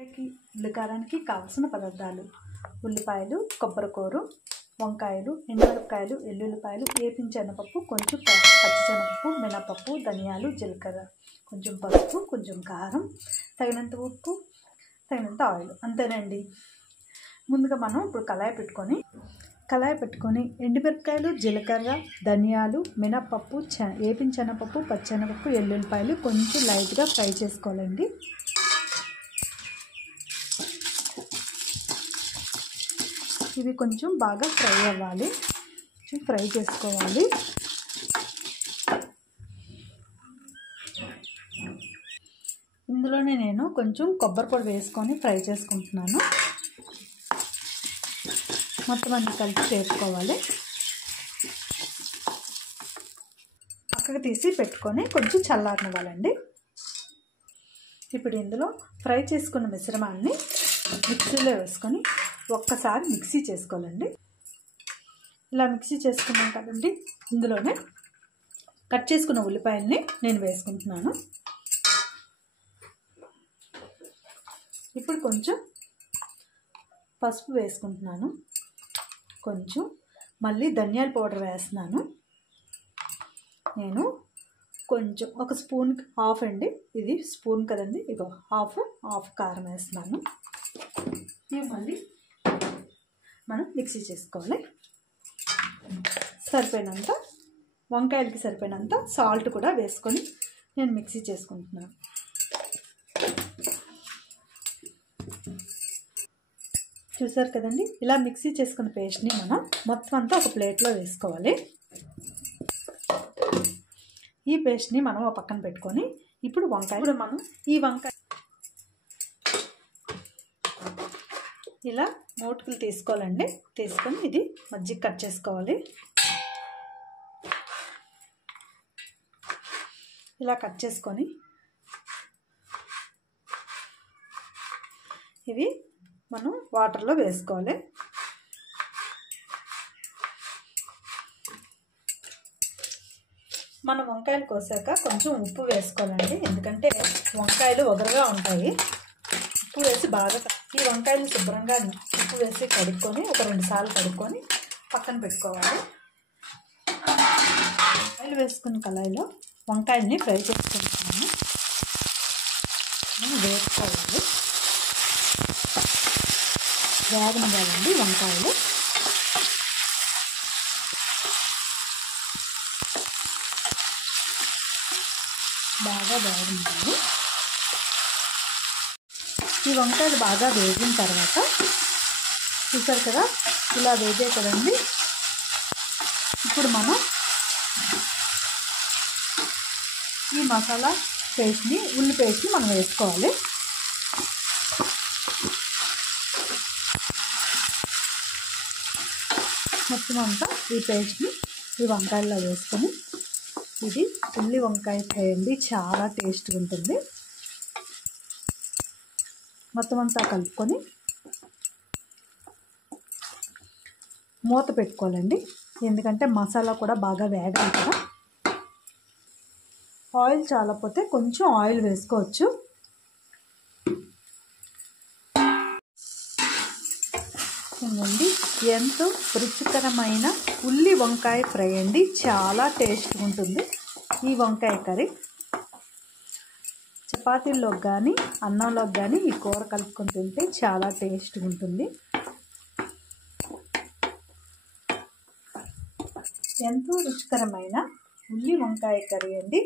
ఉల్లికారానికి కావలసిన పదార్థాలు: ఉల్లిపాయలు, కొబ్బరికూరు, వంకాయలు, ఎండుమిరపకాయలు, ఎల్లుల్లిపాయలు, వేపించిన శనగపప్పు, కొంచెం పచ్చిశనగపప్పు, మినపప్పు, ధనియాలు, జీలకర్ర, కొంచెం పసుపు, కొంచెం కారం, తగినంత ఉప్పు, తగినంత ఆయిల్. అంతేనండి. ముందుగా మనం ఇప్పుడు కళాయి పెట్టుకొని ఎండుమిరపకాయలు, జీలకర్ర, ధనియాలు, మినపప్పు, వేపిన శనగపప్పు, పచ్చిశనగపప్పు, ఎల్లుల్లిపాయలు కొంచెం లైట్గా ఫ్రై చేసుకోవాలండి. ఇవి కొంచెం బాగా ఫ్రై అవ్వాలి, కొంచెం ఫ్రై చేసుకోవాలి. ఇందులోనే నేను కొంచెం కొబ్బరి పొడి వేసుకొని ఫ్రై చేసుకుంటున్నాను. మొత్తం అన్ని కలిపి చేసుకోవాలి. పక్కకు తీసి పెట్టుకొని కొంచెం చల్లారనివ్వాలండి. ఇప్పుడు ఇందులో ఫ్రై చేసుకున్న మిశ్రమాన్ని మిక్సీలో వేసుకొని ఒక్కసారి మిక్సీ చేసుకోవాలండి. ఇలా మిక్సీ చేసుకున్నాం కదండి, ఇందులోనే కట్ చేసుకున్న ఉల్లిపాయల్ని నేను వేసుకుంటున్నాను. ఇప్పుడు కొంచెం పసుపు వేసుకుంటున్నాను, కొంచెం మళ్ళీ ధనియాల పౌడర్ వేస్తున్నాను. నేను కొంచెం ఒక స్పూన్ హాఫ్ అండి, ఇది స్పూన్ కదండి, ఇగో హాఫ్ కారం వేస్తున్నాను. ఇవి మళ్ళీ మనం మిక్సీ చేసుకోవాలి. సరిపోయినంత వంకాయలకి సరిపోయినంత సాల్ట్ కూడా వేసుకొని నేను మిక్సీ చేసుకుంటున్నాను. చూసారు కదండి, ఇలా మిక్సీ చేసుకున్న పేస్ట్ని మనం మొత్తం అంతా ఒక ప్లేట్లో వేసుకోవాలి. ఈ పేస్ట్ని మనం ఒక పక్కన పెట్టుకొని ఇప్పుడు మనం ఈ వంకాయ ఇలా మోటుకులు తీసుకోవాలండి. తీసుకొని ఇది మజ్జిగ కట్ చేసుకోవాలి. ఇలా కట్ చేసుకొని ఇవి మనం వాటర్లో వేసుకోవాలి. మనం వంకాయలు కోసాక కొంచెం ఉప్పు వేసుకోవాలండి, ఎందుకంటే వంకాయలు ఒగరుగా ఉంటాయి. ఉప్పు వేసి బాగా ఈ వంకాయలు శుభ్రంగా ఉప్పు వేసి కడుక్కొని ఒక 2 సార్లు కడుక్కొని పక్కన పెట్టుకోవాలి. ఆయిల్ వేసుకున్న కళాయిలో వంకాయల్ని ఫ్రై చేసుకుంటున్నాను. వేసుకోవాలి, వేగనివ్వాలండి వంకాయలు. బాగా వేగనివ్వాలి. ఈ వంకాయలు బాగా వేగిన తర్వాత చూసారు కదా, ఇలా వేగే కదండి. ఇప్పుడు మనం ఈ మసాలా పేస్ట్ని, ఉల్లి పేస్ట్ని మనం వేసుకోవాలి. మొత్తం అంతా ఈ పేస్ట్ని ఈ వంకాయల్లో వేసుకొని, ఇది ఉల్లి వంకాయ ఫ్రై అండి, చాలా టేస్ట్గా ఉంటుంది. మొత్తం అంతా కలుపుకొని మూత పెట్టుకోవాలండి, ఎందుకంటే మసాలా కూడా బాగా వేగాలి కదా. ఆయిల్ చాలకపోతే కొంచెం ఆయిల్ వేసుకోవచ్చు. చూడండి, ఎంతో రుచికరమైన ఉల్లి వంకాయ ఫ్రై అండి, చాలా టేస్ట్గా ఉంటుంది ఈ వంకాయ కర్రీ. చపాతీల్లోకి కానీ అన్నంలోకి కానీ ఈ కూర కలుపుకొని తింటే చాలా టేస్ట్గా ఉంటుంది. ఎంతో రుచికరమైన ఉల్లి వంకాయ కర్రీ అండి.